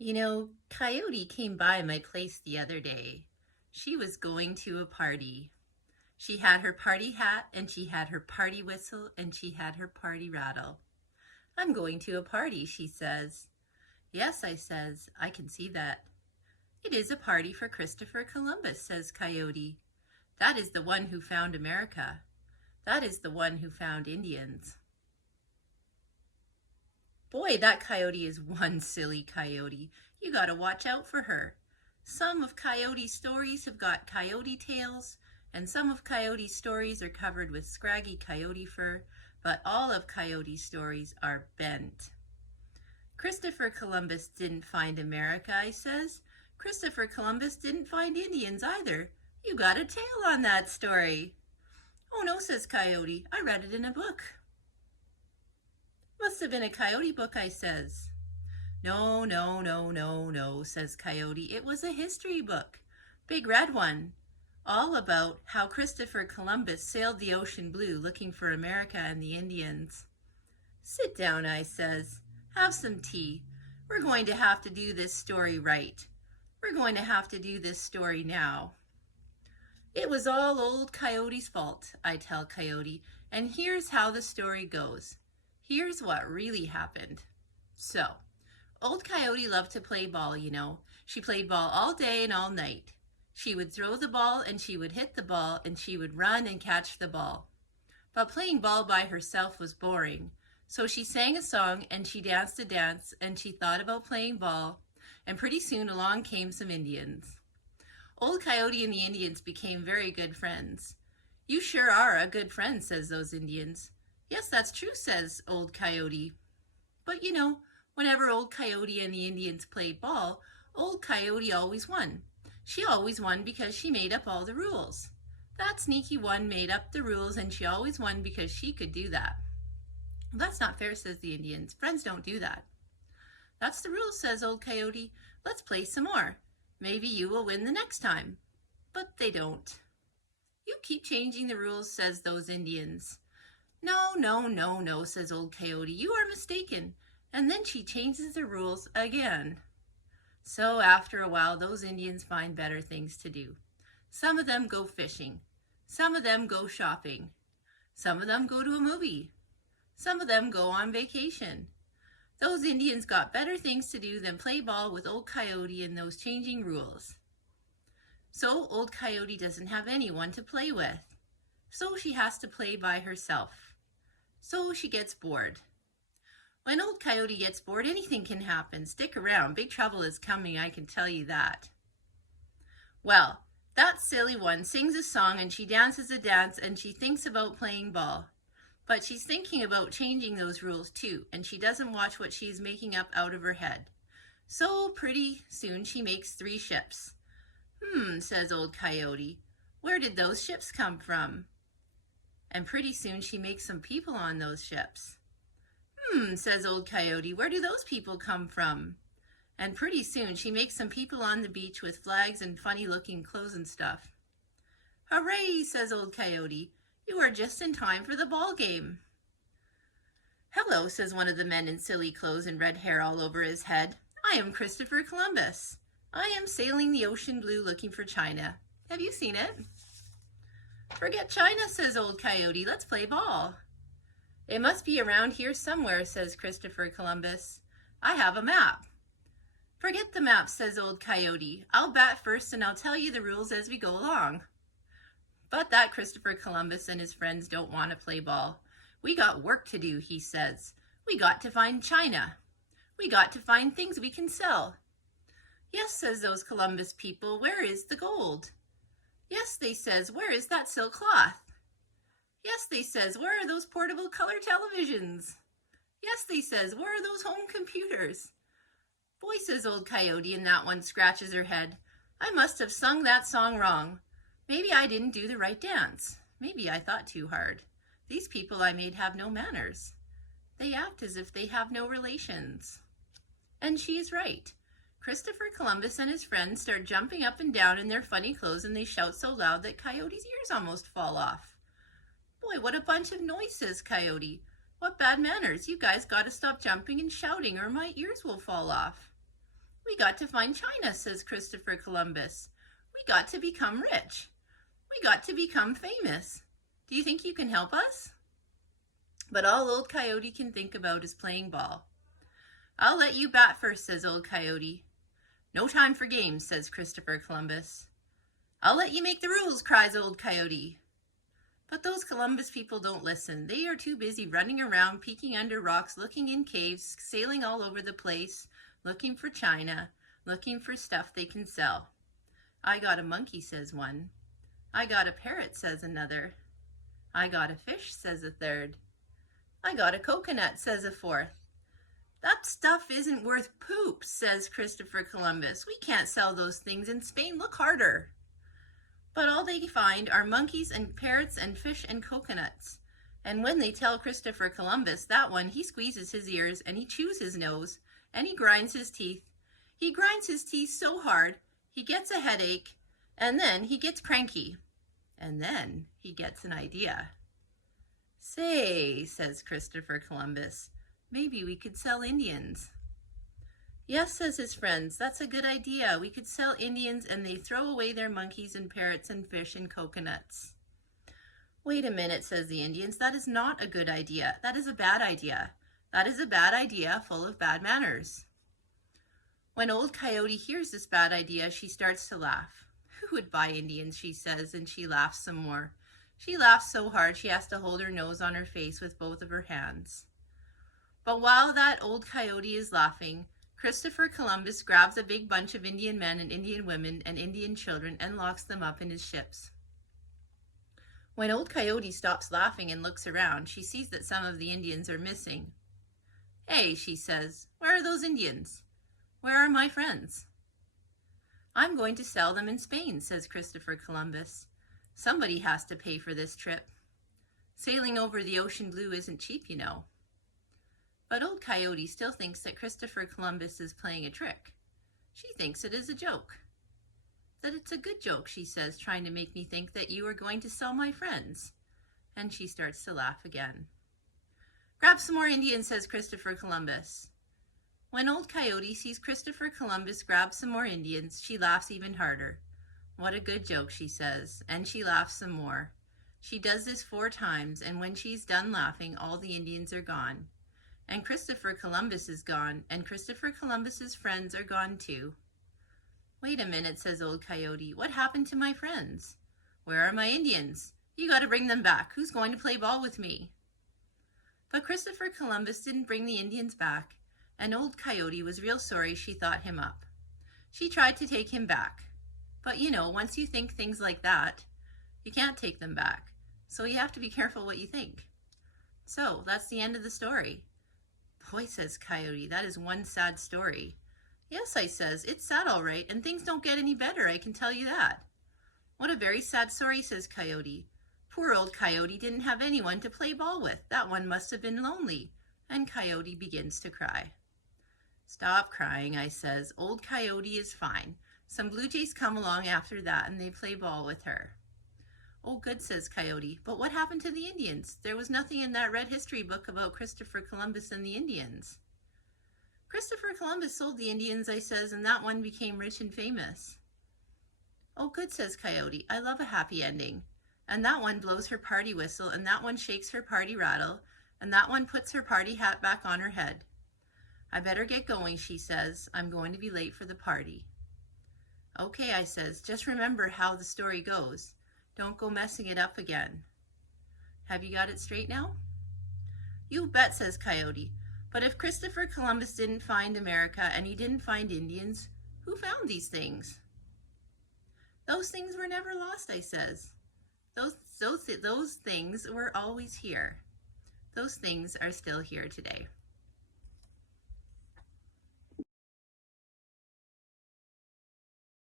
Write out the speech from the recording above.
Coyote came by my place the other day. She was going to a party. She had her party hat and she had her party whistle and she had her party rattle. I'm going to a party, she says. Yes, I says, I can see that. It is a party for Christopher Columbus, says Coyote. That is the one who found America. That is the one who found Indians. Boy, that coyote is one silly coyote. You gotta watch out for her. Some of Coyote's stories have got coyote tails, and some of Coyote's stories are covered with scraggy coyote fur, but all of Coyote's stories are bent. Christopher Columbus didn't find America, I says. Christopher Columbus didn't find Indians either. You got a tail on that story. Oh no, says Coyote. I read it in a book. Must have been a coyote book, I says. No, no, no, no, no, says Coyote. It was a history book. Big red one. All about how Christopher Columbus sailed the ocean blue looking for America and the Indians. Sit down, I says. Have some tea. We're going to have to do this story right. We're going to have to do this story now. It was all old Coyote's fault, I tell Coyote, and here's how the story goes. Here's what really happened. So, old Coyote loved to play ball, She played ball all day and all night. She would throw the ball and she would hit the ball and she would run and catch the ball. But playing ball by herself was boring. So she sang a song and she danced a dance and she thought about playing ball, and pretty soon along came some Indians. Old Coyote and the Indians became very good friends. You sure are a good friend, says those Indians. Yes, that's true, says old Coyote. But whenever old Coyote and the Indians played ball, old Coyote always won. She always won because she made up all the rules. That sneaky one made up the rules and she always won because she could do that. That's not fair, says the Indians. Friends don't do that. That's the rules, says old Coyote. Let's play some more. Maybe you will win the next time. But they don't. You keep changing the rules, says those Indians. No, no, no, no, says old Coyote. You are mistaken. And then she changes the rules again. So after a while, those Indians find better things to do. Some of them go fishing. Some of them go shopping. Some of them go to a movie. Some of them go on vacation. Those Indians got better things to do than play ball with old Coyote and those changing rules. So old Coyote doesn't have anyone to play with. So she has to play by herself. So she gets bored. When old Coyote gets bored, anything can happen. Stick around. Big trouble is coming, I can tell you that. Well, that silly one sings a song and she dances a dance and she thinks about playing ball. But she's thinking about changing those rules too, and she doesn't watch what she's making up out of her head. So pretty soon she makes 3 ships. Says old Coyote. Where did those ships come from? And pretty soon she makes some people on those ships. Says old Coyote. Where do those people come from? And pretty soon she makes some people on the beach with flags and funny-looking clothes and stuff. Hooray, says old Coyote. You are just in time for the ball game. Hello, says one of the men in silly clothes and red hair all over his head. I am Christopher Columbus. I am sailing the ocean blue looking for China. Have you seen it? Forget China, says old Coyote. Let's play ball. It must be around here somewhere, says Christopher Columbus. I have a map. Forget the map, says old Coyote. I'll bat first and I'll tell you the rules as we go along. But that Christopher Columbus and his friends don't want to play ball. We got work to do, he says. We got to find China. We got to find things we can sell. Yes, says those Columbus people, where is the gold? Yes, they says, where is that silk cloth? Yes, they says, where are those portable color televisions? Yes, they says, where are those home computers? Boy, says old Coyote, and that one scratches her head. I must have sung that song wrong. Maybe I didn't do the right dance. Maybe I thought too hard. These people I made have no manners. They act as if they have no relations. And she is right. Christopher Columbus and his friends start jumping up and down in their funny clothes and they shout so loud that Coyote's ears almost fall off. Boy, what a bunch of noise, says Coyote. What bad manners. You guys gotta stop jumping and shouting or my ears will fall off. We got to find China, says Christopher Columbus. We got to become rich. We got to become famous. Do you think you can help us? But all old Coyote can think about is playing ball. I'll let you bat first, says old Coyote. No time for games, says Christopher Columbus. I'll let you make the rules, cries old Coyote. But those Columbus people don't listen. They are too busy running around, peeking under rocks, looking in caves, sailing all over the place, looking for China, looking for stuff they can sell. I got a monkey, says one. I got a parrot, says another. I got a fish, says a third. I got a coconut, says a fourth. That stuff isn't worth poop, says Christopher Columbus. We can't sell those things in Spain. Look harder. But all they find are monkeys and parrots and fish and coconuts. And when they tell Christopher Columbus that one, he squeezes his ears and he chews his nose and he grinds his teeth. He grinds his teeth so hard, he gets a headache, and then he gets cranky. And then he gets an idea. Say, says Christopher Columbus, maybe we could sell Indians. Yes, says his friends, that's a good idea. We could sell Indians and they throw away their monkeys and parrots and fish and coconuts. Wait a minute, says the Indians, that is not a good idea. That is a bad idea. That is a bad idea full of bad manners. When old Coyote hears this bad idea, she starts to laugh. Who would buy Indians, she says, and she laughs some more. She laughs so hard she has to hold her nose on her face with both of her hands. But while that old Coyote is laughing, Christopher Columbus grabs a big bunch of Indian men and Indian women and Indian children and locks them up in his ships. When old Coyote stops laughing and looks around, she sees that some of the Indians are missing. Hey, she says, where are those Indians? Where are my friends? I'm going to sell them in Spain, says Christopher Columbus. Somebody has to pay for this trip. Sailing over the ocean blue isn't cheap, you know. But old Coyote still thinks that Christopher Columbus is playing a trick. She thinks it is a joke. That it's a good joke, she says, trying to make me think that you are going to sell my friends. And she starts to laugh again. Grab some more Indians, says Christopher Columbus. When old Coyote sees Christopher Columbus grab some more Indians, she laughs even harder. What a good joke, she says, and she laughs some more. She does this 4 times, and when she's done laughing, all the Indians are gone. And Christopher Columbus is gone, and Christopher Columbus's friends are gone too. Wait a minute, says old Coyote. What happened to my friends? Where are my Indians? You got to bring them back. Who's going to play ball with me? But Christopher Columbus didn't bring the Indians back, and old Coyote was real sorry she thought him up. She tried to take him back. But you know, once you think things like that, you can't take them back. So you have to be careful what you think. So that's the end of the story. Boy, says Coyote, that is one sad story. Yes, I says, it's sad all right, and things don't get any better, I can tell you that. What a very sad story, says Coyote. Poor old Coyote didn't have anyone to play ball with. That one must have been lonely. And Coyote begins to cry. Stop crying, I says. Old Coyote is fine. Some blue jays come along after that and they play ball with her. Oh, good, says Coyote. But what happened to the Indians? There was nothing in that red history book about Christopher Columbus and the Indians. Christopher Columbus sold the Indians, I says, and that one became rich and famous. Oh, good, says Coyote. I love a happy ending. And that one blows her party whistle, and that one shakes her party rattle, and that one puts her party hat back on her head. I better get going, she says. I'm going to be late for the party. Okay, I says, just remember how the story goes. Don't go messing it up again. Have you got it straight now? You bet, says Coyote. But if Christopher Columbus didn't find America and he didn't find Indians, who found these things? Those things were never lost, I says. Those things were always here. Those things are still here today.